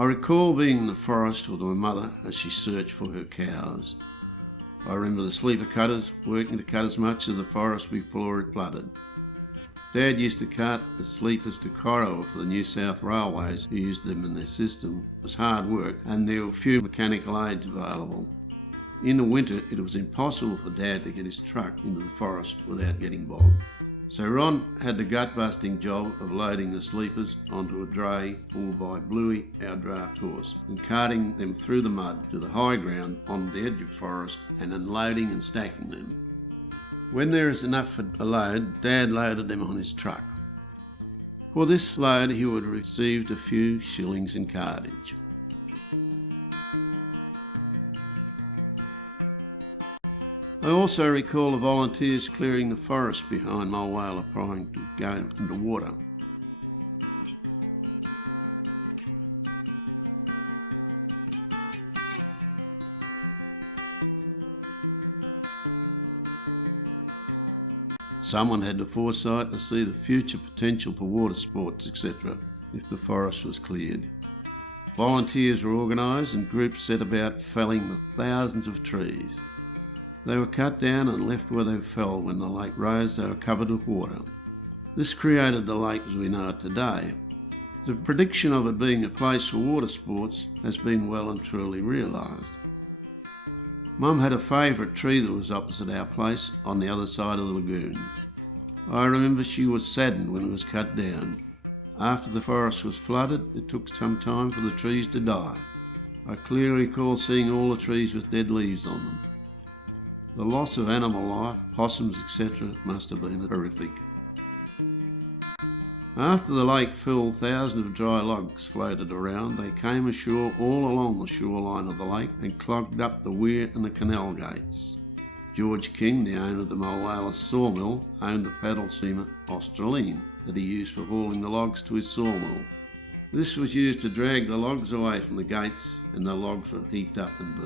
I recall being in the forest with my mother as she searched for her cows. I remember the sleeper cutters working to cut as much of the forest before it flooded. Dad used to cut the sleepers to Corowa for the New South Railways, who used them in their system. It was hard work and there were few mechanical aids available. In the winter, it was impossible for Dad to get his truck into the forest without getting bogged. So Ron had the gut-busting job of loading the sleepers onto a dray pulled by Bluey, our draft horse, and carting them through the mud to the high ground on the edge of the forest and unloading and stacking them. When there is enough for a load, Dad loaded them on his truck. For this load, he would have received a few shillings in cartage. I also recall the volunteers clearing the forest behind Mulwala trying to go into water. Someone had the foresight to see the future potential for water sports, etc., if the forest was cleared. Volunteers were organised and groups set about felling the thousands of trees. They were cut down and left where they fell. When the lake rose, they were covered with water. This created the lake as we know it today. The prediction of it being a place for water sports has been well and truly realised. Mum had a favourite tree that was opposite our place on the other side of the lagoon. I remember she was saddened when it was cut down. After the forest was flooded, it took some time for the trees to die. I clearly recall seeing all the trees with dead leaves on them. The loss of animal life, possums, etc. must have been horrific. After the lake filled, thousands of dry logs floated around. They came ashore all along the shoreline of the lake and clogged up the weir and the canal gates. George King, the owner of the Mulwala sawmill, owned the paddle steamer Australine that he used for hauling the logs to his sawmill. This was used to drag the logs away from the gates, and the logs were heaped up and